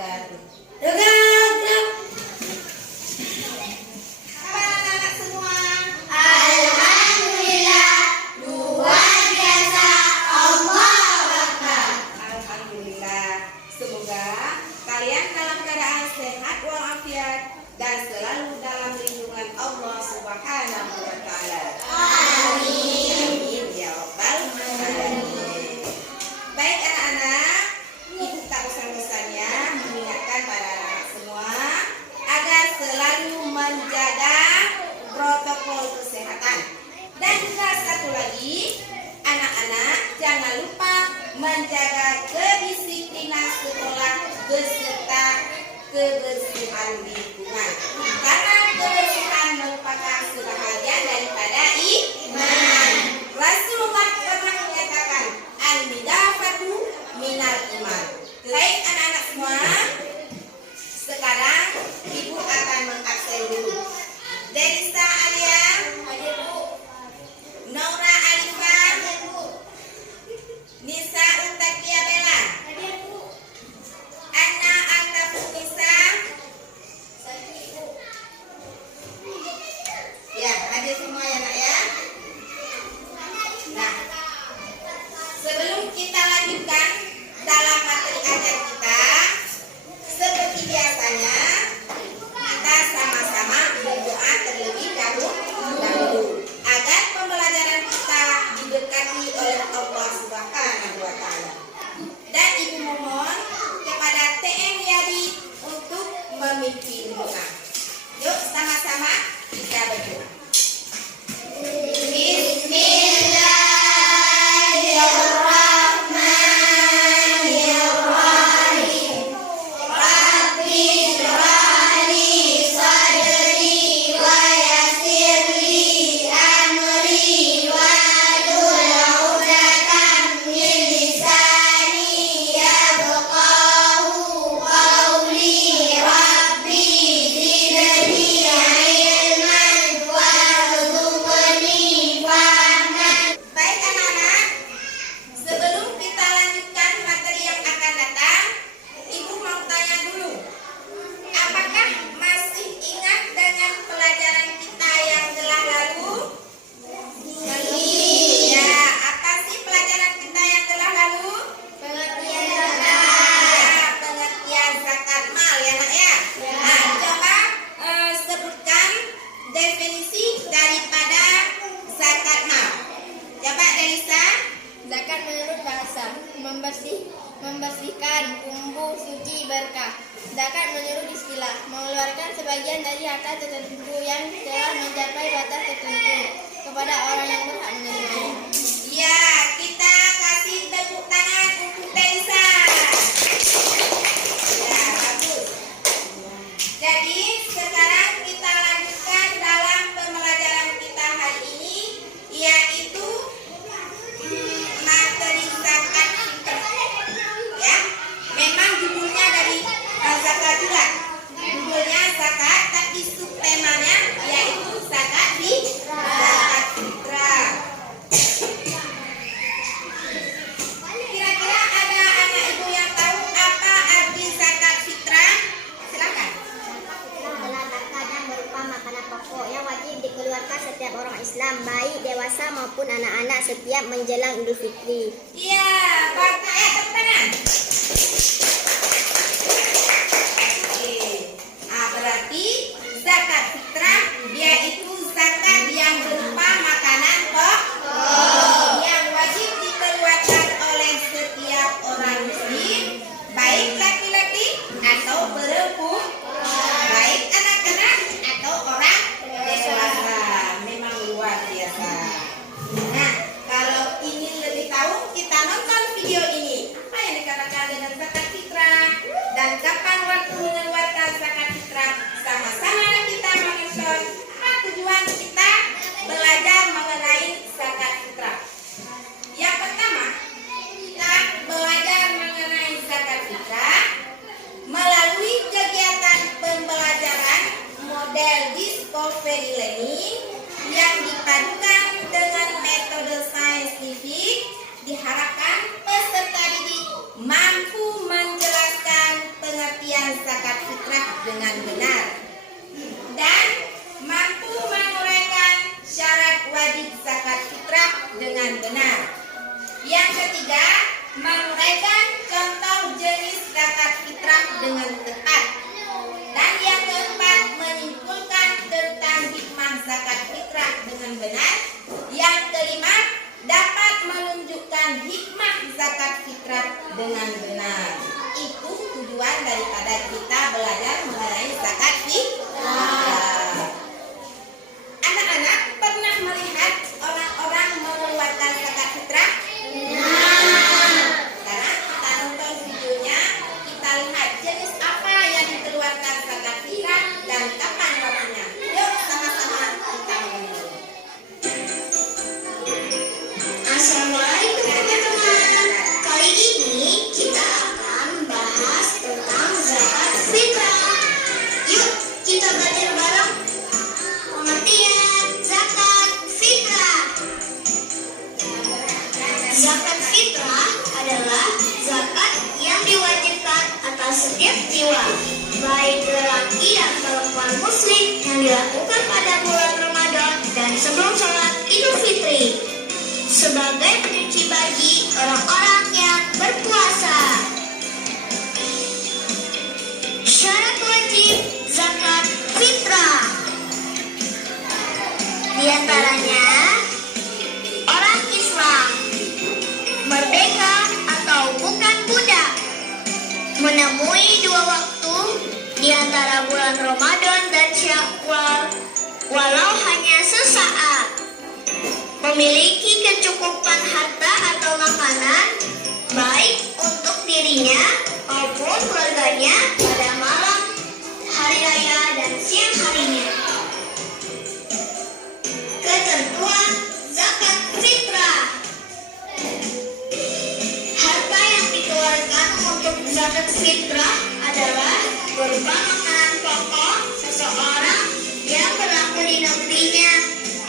wabarakatuh. Apa anak-anak semua? Alhamdulillah, luar biasa, Allahu Akbar. Alhamdulillah. Semoga kalian dalam keadaan sehat walafiat dan selalu dalam lindungan Allah Subhanahu wa taala. Amin ya rabbal alamin. Baik anak-anak, Ibu tak bosan-bosannya mengingatkan pada anak-anak semua agar selalu menjaga protokol kesehatan. Dan juga satu lagi, anak-anak jangan lupa menjaga kedisiplinan sekolah beserta kebersihan lingkungan. Karena kebersihan merupakan sebahagian daripada iman. Rasulullah pernah menyatakan, al-midafatu minal iman. Baik anak-anak semua, sekarang Ibu akan mengabsen dulu. Delisa Alia, Nora Alifan, Nisa Utakia Bella, Anna Antafunisa. Ya, hadir semua ya nak ya. Nah, sebelum kita lanjutkan dalam materi ajar kita, seperti biasanya kita sama-sama berdoa terlebih dahulu agar pembelajaran kita diberkati oleh Allah Subhanahu wa taala. Dan Ibu mohon kepada TM Yadi untuk memimpin doa. Yuk sama-sama kita berdoa. Bismillahirrahmanirrahim. Rabbi shrah li sadri wa yassir li amri wahlul 'uqdatam min lisani yafqahu qawli. Rabbi zidni ilman warzuqni fahman. Baik anak-anak, sebelum kita lanjutkan materi yang akan datang, Ibu mau tanya dulu, apakah masih ingat dengan pelajaran kita yang telah lalu? Ya, apa sih pelajaran kita yang telah lalu? Pengertian Ya, pengertian zakat mal ya nak ya. Nah, coba sebutkan definisi daripada zakat mal. Coba Delisa. Zakat menurut bahasa membersihkan, tumbuh, suci, berkah. Zakat menurut istilah mengeluarkan sebagian dari harta tertentu yang telah mencapai batas tertentu kepada orang yang berhak menerimanya. Ya, kita kasih tepuk tangan untuk Delisa. Ya, bagus. Jadi, sekarang kita lanjutkan dalam pembelajaran kita hari ini, yaitu materi zakat fitrah. Ya, memang judulnya dari zakat juga. Judulnya zakat, tapi subtemanya yaitu zakat fitrah. Kira-kira ada anak ibu yang tahu apa arti zakat fitrah? Silakan. Adalah zakat yang berupa makanan pokok yang wajib dikeluarkan setiap orang Islam, baik dewasa maupun anak-anak setiap menjelang Idul Fitri. Iya, bagus. Tepuk tangan. Oke. Berarti zakat fitrah yaitu zakat yang berupa makanan pokok yang wajib dikeluarkan oleh setiap orang muslim, baik laki-laki atau perempuan, baik anak-anak atau orang dewasa. Memang luar biasa. Nah, kalau ingin lebih tahu, kita menunaikan zakat fitrah dengan benar dan mampu menguraikan syarat wajib zakat fitrah dengan benar. Yang ketiga, menguraikan contoh jenis zakat fitrah dengan tepat. Dan yang keempat, menyimpulkan tentang hikmah zakat fitrah dengan benar. Yang kelima, dapat menunjukkan hikmah zakat fitrah dengan benar. Itu tujuan daripada kita belajar mengenai zakat fitrah. Anak-anak pernah melihat orang-orang mengeluarkan zakat fitrah? Sekarang kita nonton videonya, kita lihat jenis apa yang dikeluarkan zakat fitrah dan kapan waktunya. Yuk sama-sama kita menonton. Assalamualaikum teman-teman. Kali ini kita akan membahas tentang zakat fitrah. Yuk kita belajar bareng. Pengertian zakat fitrah. Zakat fitrah adalah zakat yang diwajibkan atas setiap jiwa, baik lelaki dan perempuan muslim, yang dilakukan pada bulan Ramadan dan sebelum sholat Idul Fitri, sebagai penyuci bagi orang-orang yang berpuasa. Syarat wajib zakat fitrah di antaranya orang Islam, merdeka atau bukan budak, menemui 2 waktu di antara bulan Ramadan dan Syawal walau hanya sesaat, memiliki kecukupan harta atau makanan baik untuk dirinya maupun keluarganya pada malam hari raya dan siang harinya. Ketentuan zakat fitrah. Harta yang dikeluarkan untuk zakat fitrah adalah berupa makanan pokok seseorang yang berlaku di negerinya,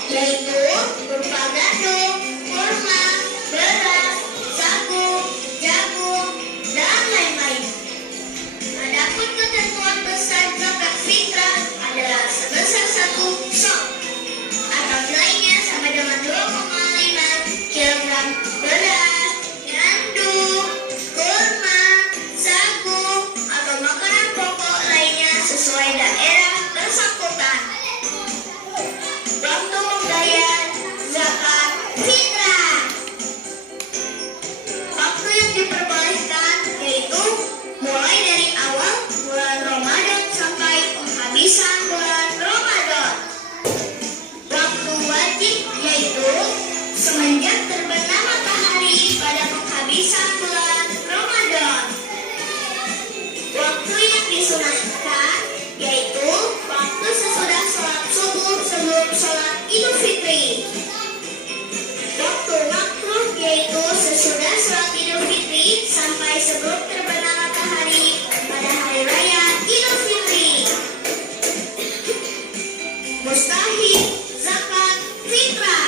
yaitu berupa gandum, kurma, beras, sagu, jagung, dan lain-lain. Adapun ketentuan besar zakat fitrah adalah sebesar 1 sok atau nilainya sama dengan 2,5 kg beras, gandum, kurma, sagu, atau makanan pokok lainnya sesuai daerah bersangkutan. Waktu membayar zakat fitrah. Waktu yang diperbolehkan yaitu mulai dari awal bulan Ramadan sampai penghabisan bulan Ramadan. Waktu wajib yaitu semenjak terbenam matahari pada penghabisan bulan Ramadan. Waktu yang disunahkan yaitu waktu sesudah sholat subuh sebelum sholat Idul Fitri. Waktu makruh yaitu sesudah sholat Idul Fitri sampai sebelum terbenam matahari pada hari raya Idul Fitri. Mustahik zakat fitrah.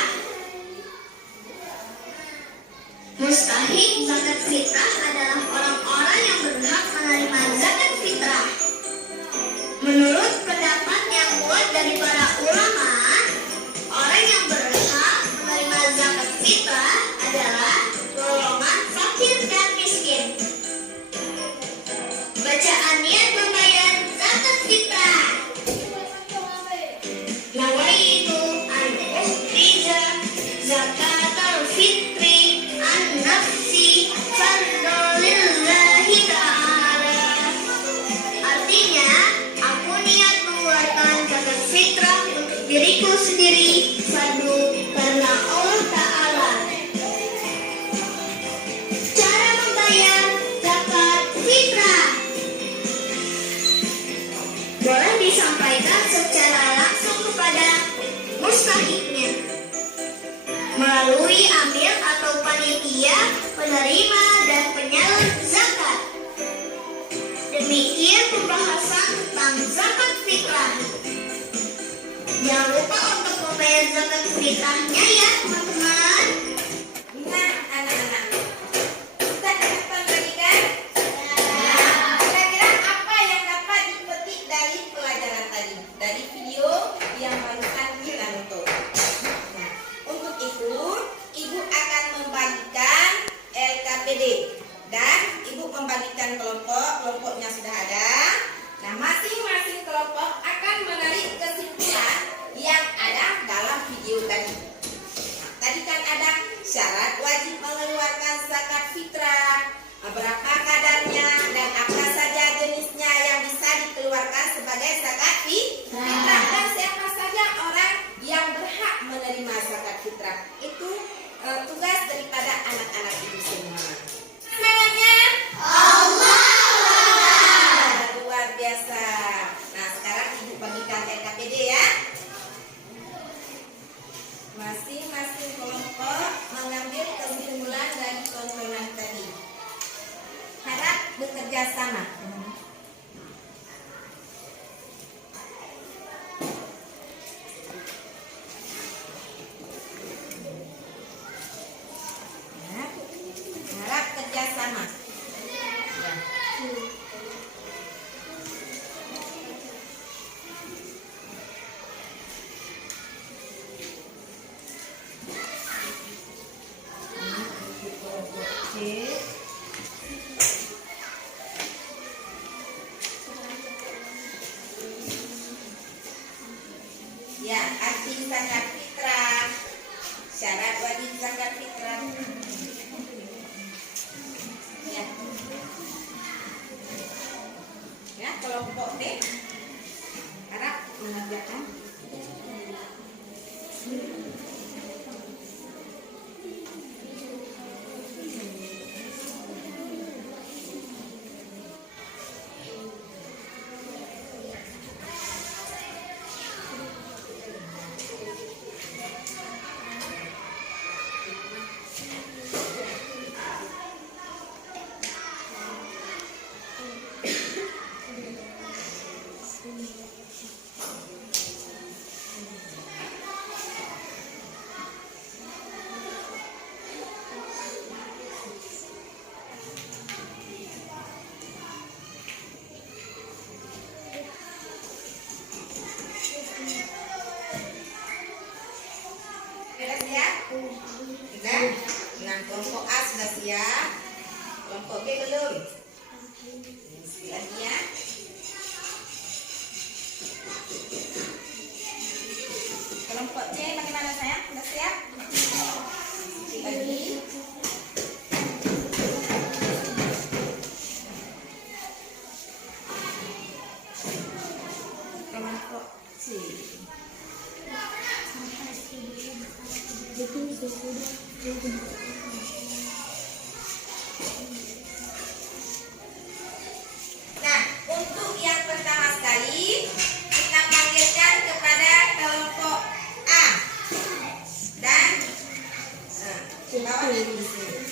Mustahik zakat fitrah adalah orang-orang yang berhak menerima zakat fitrah. Menurut pendapat yang kuat dari para ulama, orang yang berhak menerima zakat fitrah adalah golongan fakir dan miskin. Bacaan niat membayar zakat fitrah. Nawaitu an ukhriza zakatal fitri an nafsi fardhu lillahi ta'ala. Artinya, aku niat mengeluarkan zakat fitrah untuk diriku sendiri, fardu karena Allah Ta'ala. Cara membayar zakat fitrah boleh disampaikan secara langsung kepada mustahiknya melalui amil atau panitia penerima dan penyalur zakat. Demikian pembahasan tentang zakat fitrah. Jangan lupa untuk membayar zakat fitrahnya ya teman-teman. Nah, anak-anak, kita dapat tadi kan? Kira-kira apa yang memperoleh zakat fitrah. Dan siapa saja orang yang berhak menerima zakat fitrah? Itu tugas daripada anak-anak ibu semua. Semangatnya luar biasa. Nah, sekarang ibu bagikan LKPD ya. Masing-masing kelompok mengambil kesimpulan dari tontonan tadi. Harap bekerja sama. Harap kerjasama. Ya. Ya, arti zakat fitrah, syarat wajib zakat fitrah. Ya. Ya, kelompok D harap mengerjakan. Sudah siap? Sudah? Nah, kelompok A sudah siap. Kelompok B belum. Bismillahirrahmanirrahim. Kelompok C bagaimana sayang? Sudah siap? Dibagi. Kelompok C. Nah, untuk yang pertama sekali kita panggilkan kepada kelompok A dan bawahnya di sini.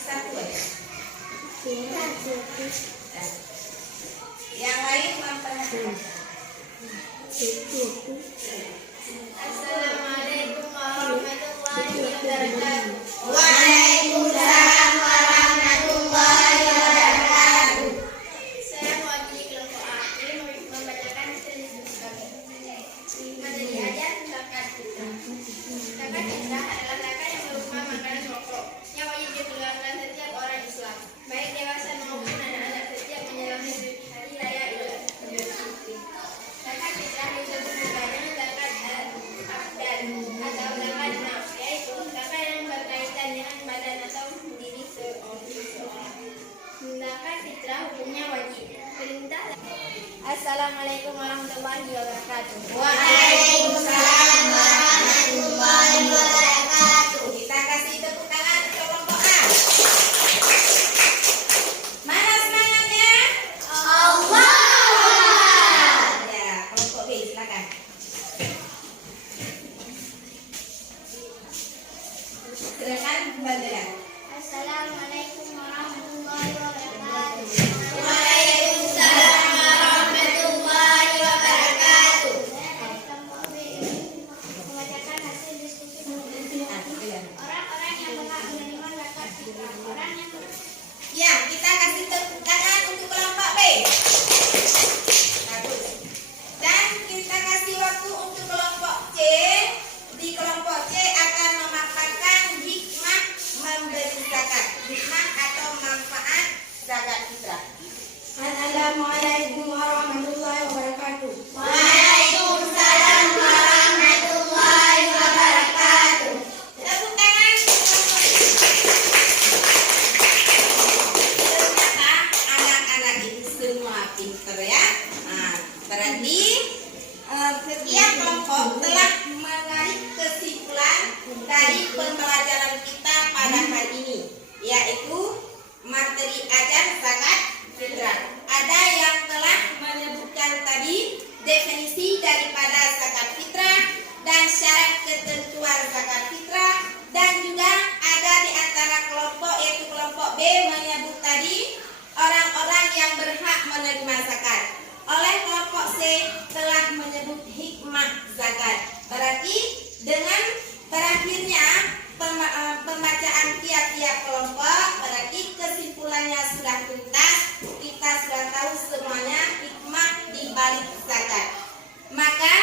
Satu aja. Nah, yang lain memperhatikan. Assalamualaikum warahmatullahi wabarakatuh. Waalaikumsalam warahmatullahi wabarakatuh. Saya mewakili kelompok A membacakan tulis kami. Materi ajar zakat fitrah. Zakat fitrah adalah zakat yang berupa makanan pokok yang wajib dikeluarkan setiap orang Islam, baik dewasa maupun anak-anak setiap menjalani hari raya Idul Fitri. Zakat fitrah disebut sebagai zakat al-abdan atau zakat nafs, yaitu zakat yang berkaitan dengan badan atau diri seseorang. Zakat fitrah hukumnya wajib. Perintah. Assalamualaikum warahmatullahi wabarakatuh. Waalaikumsalam warahmatullahi wabarakatuh. Kita kasih tepuk tangan ke kelompok A. Mana semangatnya? Allah. Ya, kelompok B silakan. Silakan Bandara. Assalamualaikum warahmatullahi wabarakatuh. Waalaikumsalam warahmatullahi wabarakatuh. Saya dari kelompok B membacakan hasil diskusi orang-orang yang berhak menerima zakat fitrah. Orang yang Ya, kita kasih tepuk tangan untuk kelompok B. Bagus. Dan kita kasih waktu untuk kelompok C. Di kelompok C akan memaparkan hikmah memberi zakat. Hikmah atau manfaat zakat fitrah. Assalamualaikum warahmatullahi wabarakatuh. Waalaikumsalam warahmatullahi wabarakatuh. Tepuk tangan. Ternyata anak-anak ini semua pinter ya. Nah, berarti setiap kelompok telah menarik kesimpulan dari pembelajaran kita pada hari ini, yaitu materi ajar zakat fitrah. Ada yang telah menyebutkan tadi definisi daripada zakat fitrah dan syarat ketentuan zakat fitrah, dan juga ada di antara kelompok yaitu kelompok B menyebut tadi orang-orang yang berhak menerima zakat. Oleh kelompok C telah menyebut hikmah zakat. Berarti dengan berakhirnya pembacaan tiap-tiap kelompok, berarti kesimpulannya sudah tuntas. Kita sudah tahu semuanya hikmah di balik zakat. Maka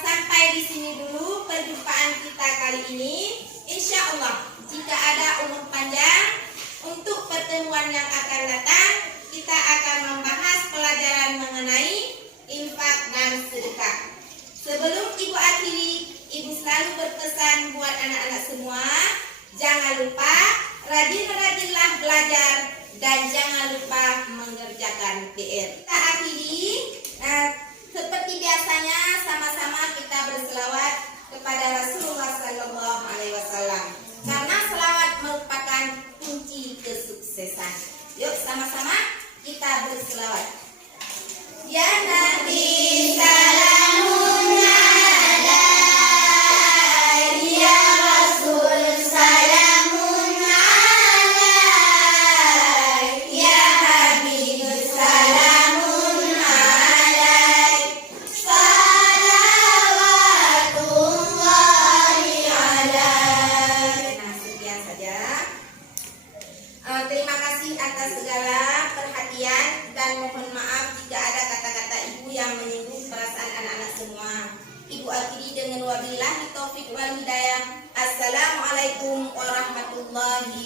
sampai di sini dulu perjumpaan kita kali ini. Insya Allah jika ada umur panjang untuk pertemuan yang akan datang, kita akan membahas pelajaran mengenai infak dan sedekah. Sebelum Ibu akhiri, Ibu selalu berpesan buat anak-anak semua, jangan lupa rajin-rajinlah belajar dan jangan lupa mengerjakan PR. Kita akhiri seperti biasanya, sama-sama kita berselawat kepada Rasulullah SAW, karena selawat merupakan kunci kesuksesan. Yuk sama-sama kita berselawat. Ya Nabi salamun alaik, ya Rasul salamun alaik, ya Habib salamun alaik, salawatullahi alaik. Nah, sekian saja. Terima kasih atas segala perhatian dan mohon maaf jika ada kata-kata Ibu yang menyinggung perasaan anak-anak semua. Ibu akhiri dengan wabillahi taufik wal hidayah. Assalamualaikum warahmatullahi